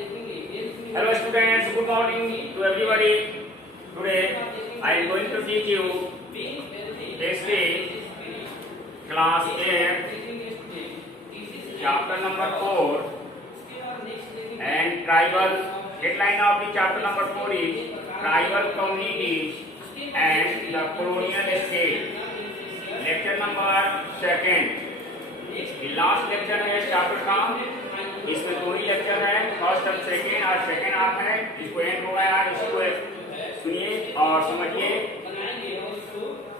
Hello students, good morning to everybody. Today I am going to teach you history class 8 chapter number 4 and tribal. Headline of the chapter number 4 is tribal communities and the colonial state. Lecture number 2. Last lecture है इस chapter का, इसमें दो ही lecture है, first और second, और second half है, इसको एंड हो गया, इसको सुनिए और समझिए।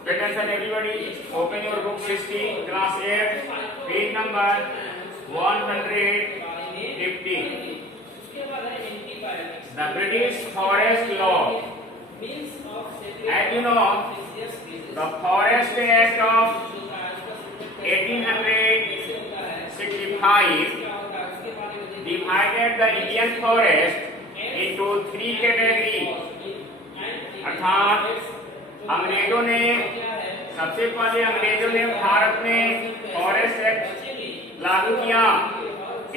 Attention everybody, open your book history class 8 page number 150. The British Forest Law. As you know, the Forest Act of 1865 divided the Indian forest into 3 categories. अर्थात अंग्रेजों ने सबसे पहले भारत में फॉरेस्ट एक्ट लागू किया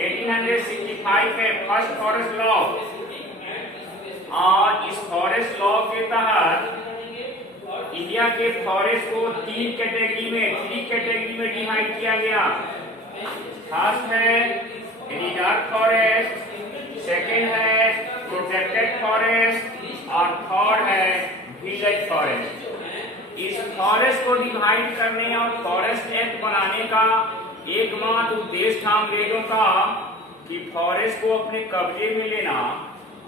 1865 में, फर्स्ट फॉरेस्ट लॉ। और इस फॉरेस्ट लॉ के तहत इंडिया के फॉरेस्ट को 3 कैटेगरी में डिवाइड किया गया। फर्स्ट है रिजर्व फॉरेस्ट, सेकेंड है प्रोटेक्टेड फॉरेस्ट और थर्ड है विलेज फॉरेस्ट। इस फॉरेस्ट को डिवाइड करने और फॉरेस्ट एक्ट बनाने का एकमात्र उद्देश्य था अंग्रेजों का कि फॉरेस्ट को अपने कब्जे में लेना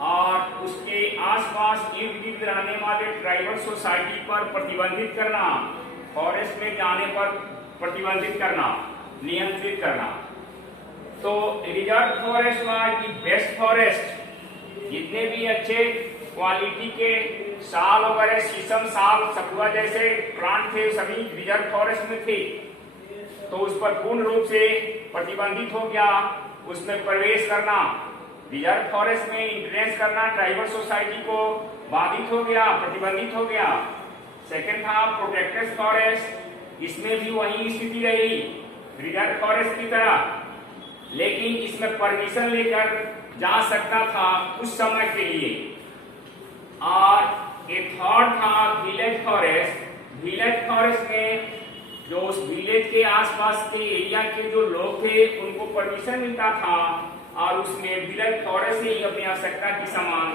और उसके आसपास इर्द गिर्द रहने वाले ट्राइबल सोसाइटी पर प्रतिबंधित करना, फॉरेस्ट में जाने पर प्रतिबंधित करना, नियंत्रित करना। तो reserve forest was the best forest. जितने भी अच्छे क्वालिटी के साल वगैरह, शीशम, साल, सखुआ जैसे प्लांट थे, सभी रिजर्व फॉरेस्ट में थे। तो उस पर पूर्ण रूप से प्रतिबंधित हो गया उसमें प्रवेश करना, रिजर्व फॉरेस्ट में इंट्रेंस करना ट्राइबल सोसाइटी को बाधित हो गया, प्रतिबंधित हो गया। सेकंड था प्रोटेक्टेड फॉरेस्ट, इसमें भी वही स्थिति रही रिजर्व फॉरेस्ट की तरह, लेकिन इसमें परमिशन लेकर जा सकता था कुछ समय के लिए। और एक थर्ड था विलेज फॉरेस्ट। विलेज फॉरेस्ट में जो उस विलेज के आसपास के एरिया के जो लोग थे उनको परमिशन मिलता था और उसमें विलेज फॉरेस्ट से ही अपनी आवश्यकता की सामान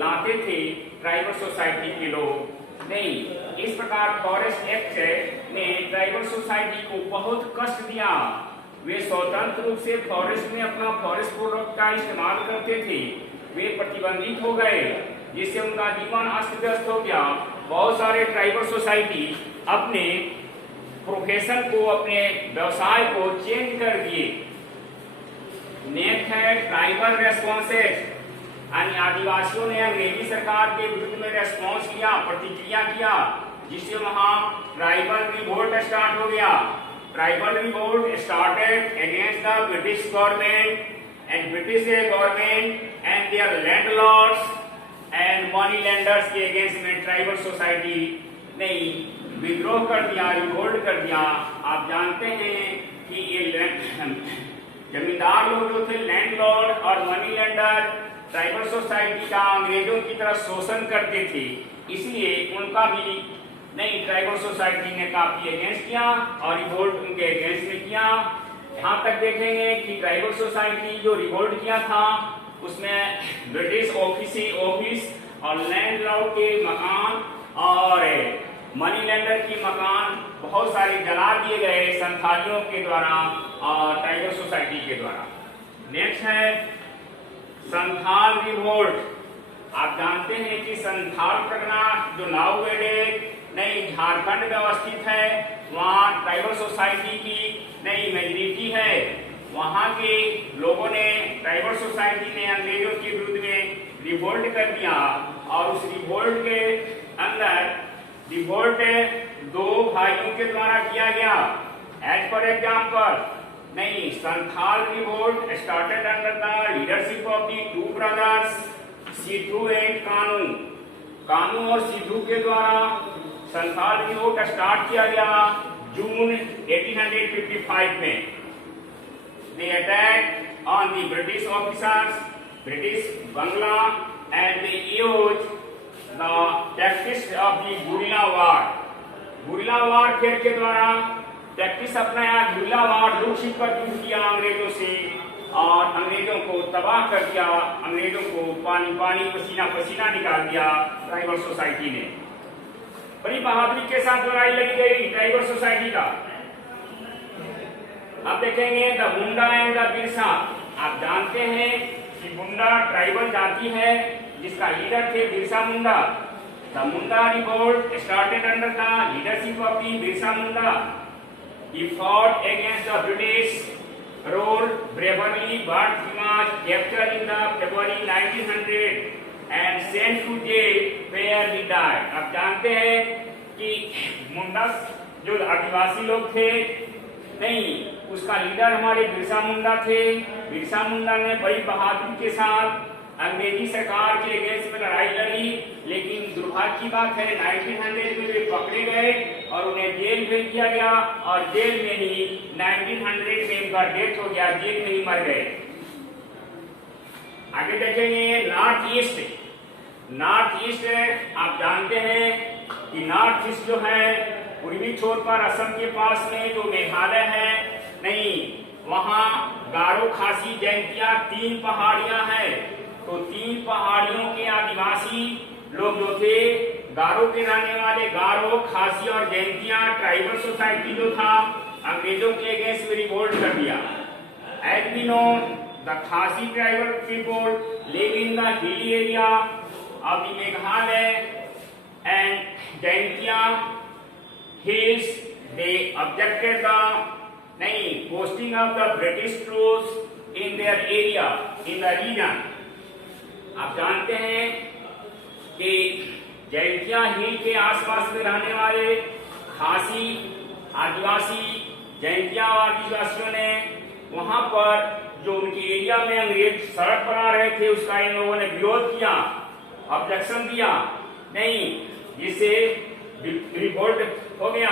लाते थे ट्राइबल सोसाइटी के लोग। नहीं, इस प्रकार फॉरेस्ट एक्ट ने ट्राइबल सोसाइटी को बहुत कष्ट दिया। वे स्वतंत्र रूप से फॉरेस्ट में अपना फॉरेस्ट प्रोडक्ट का इस्तेमाल करते थे, वे प्रतिबंधित हो गए, जिससे उनका जीवन अस्त व्यस्त हो गया। बहुत सारे ट्राइबल सोसाइटी अपने प्रोफेशन को, अपने व्यवसाय को चेंज कर दिए। नेक्स्ट है ट्राइबल रेस्पॉन्सेस, यानी आदिवासियों ने अंग्रेजी सरकार के विरुद्ध में रेस्पॉन्स किया, प्रतिक्रिया किया, जिससे वहां ट्राइबल रिवोल्ट स्टार्ट हो गया। Tribal revolt started against the British government and their landlords and money lenders के अगेंस्ट में ट्राइबल सोसाइटी ने विद्रोह कर दिया, रिवोल्ट कर दिया। आप जानते हैं कि ये जमींदार लोग जो थे, लैंडलॉर्ड और मनी लेंडर, ट्राइबल सोसाइटी का अंग्रेजों की तरह शोषण करते थे, इसलिए उनका भी नहीं ट्राइबल सोसाइटी ने काफी अगेंस्ट किया और रिवोल्ट उनके अगेंस्ट में किया। यहाँ तक देखेंगे कि ट्राइबल सोसाइटी जो रिवोल्ट किया था उसमें ब्रिटिश ऑफिस और लैंडलॉर्ड के मकान और मनी लेंडर की मकान बहुत सारे जला दिए गए संथालियों के द्वारा और ट्राइबल सोसाइटी के द्वारा। नेक्स्ट है संथाल रिवोल्ट। आप जानते हैं कि संथाल परगना जो नाउएडे नई झारखंड में अवस्थित है, वहाँ ट्राइबल सोसाइटी की नई मेजोरिटी है। वहाँ के लोगों ने, ट्राइबल सोसाइटी ने अंग्रेजों के विरुद्ध में रिवोल्ट कर दिया और उस रिवोल्ट के अंदर रिवोल्ट 2 भाइयों के द्वारा किया गया। एज फॉर एग्जाम्पल, नहीं, Santhal revolt started under the leadership of the 2 brothers Sidhu and Kanu. Kanu और सिद्धू के द्वारा संथाल रिवोल्ट स्टार्ट किया गया जून 1855 में। They attacked on the British officers British Bangla, and they used the tactics of the guerrilla war. Guerrilla warfare के द्वारा tactics अपनाया, guerrilla वार लूटछिप पर युद्ध किया अंग्रेजों से और अंग्रेजों को तबाह कर दिया, अंग्रेजों को पानी पानी पसीना पसीना निकाल दिया ट्राइबल सोसाइटी ने। बड़ी बहादुरी के साथ लड़ाई लड़ी गई ट्राइबल सोसाइटी का। अब देखेंगे the Munda and the Birsa. आप जानते हैं कि मुंडा ट्राइबल जाति है जिसका लीडर थे Birsa Munda. The Munda revolt started under the leadership of the Birsa Munda. He fought against the British rule bravely, but he was captured in the February 1900 and sent to jail where he died. आप जानते हैं कि मुंडा जो आदिवासी लोग थे, नहीं, उसका लीडर हमारे बिरसा मुंडा थे। बिरसा मुंडा ने बड़ी बहादुरी के साथ अंग्रेजी सरकार के अगेंस्ट में लड़ाई लड़ी, लेकिन दुर्भाग्य की बात है 1900 में वे पकड़े गए और उन्हें जेल भेज दिया गया और जेल में ही 1900 में उनका डेथ हो गया, जेल में ही मर गए। आगे देखेंगे नॉर्थ ईस्ट। नॉर्थ ईस्ट आप जानते हैं कि नॉर्थ ईस्ट जो है पूर्वी छोर पर असम के पास में जो मेघालय है, नहीं, वहाँ गारो खासी जयंतिया 3 पहाड़ियां हैं। तो 3 पहाड़ियों के आदिवासी लोग जो थे, गारो के रहने वाले गारो, खासी और जयंतिया ट्राइबल सोसाइटी जो था अंग्रेजों के अगेंस्ट में रिवोल्ट कर दिया। एज वी नो द खासी tribal people live in the hilly area of the Meghalaya and Jaintia hills. They objected the posting of the British troops in their area, in the region. आप जानते हैं कि जयंतिया हिल के आसपास में रहने वाले खासी आदिवासी जयंतिया आदिवासियों ने वहां पर जो उनके एरिया में अंग्रेज सड़क बना रहे थे उसका इन लोगों ने विरोध किया, ऑब्जेक्शन दिया, नहीं, जिससे रिवोल्ट हो गया।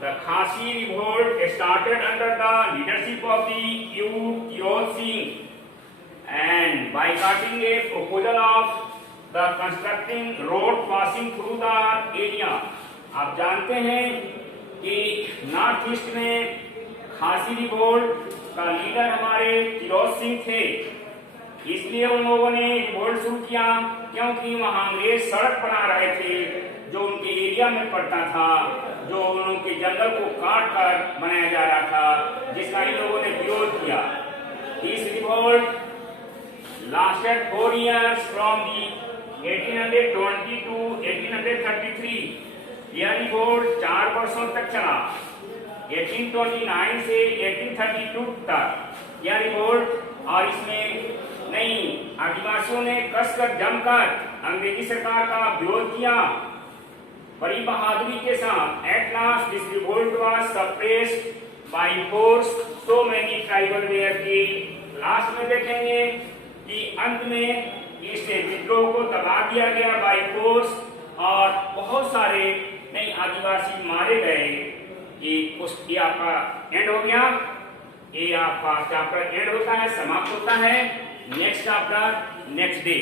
The Khasi revolt started under the leadership of the U किरोल Singh and boycotting a proposal of the constructing road passing through the area. आप जानते हैं कि नॉर्थ ईस्ट में खासी रिवोल्ट का लीडर हमारे किरोल सिंह थे, इसलिए उन लोगों ने रिवोल्ट शुरू किया क्योंकि वहां अंग्रेज सड़क बना रहे थे जो उनके एरिया में पड़ता था, जो उनके जंगल को काट कर बनाया जा रहा था, जिसका इन लोगों ने विरोध किया। इस revolt lasted 4 years from the 1820 to 1833। यह रिवोल्ट 4 वर्षों तक चला, 1829 से 1832 तक यह रिवोल्ट। और इसमें नहीं, आदिवासियों ने कसकर जमकर अंग्रेजी सरकार का विरोध किया बड़ी बहादुरी के साथ। At last this revolt was suppressed by force, so many tribal where killed. Last में देखेंगे कि अंत में इस विद्रोह को दबा दिया गया बाय फोर्स और बहुत सारे नए आदिवासी मारे गए। ये आपका एंड हो गया, ये आपका चैप्टर एंड होता है, समाप्त होता है। Next chapter next day.